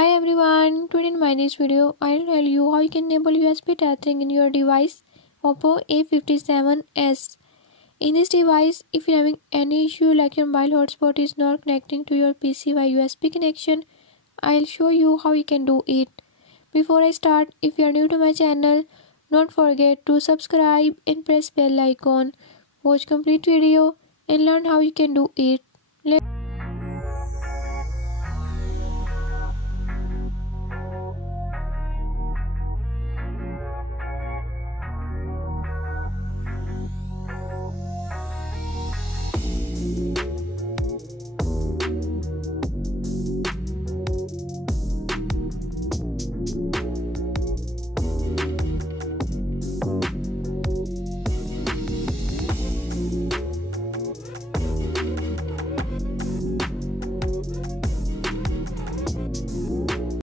Hi everyone, today in my this video I'll tell you how you can enable USB tethering in your device Oppo A57s. In this device, if you're having any issue like your mobile hotspot is not connecting to your PC via USB connection, I'll show you how you can do it. Before I start, if you are new to my channel, don't forget to subscribe and press bell icon. Watch complete video and learn how you can do it.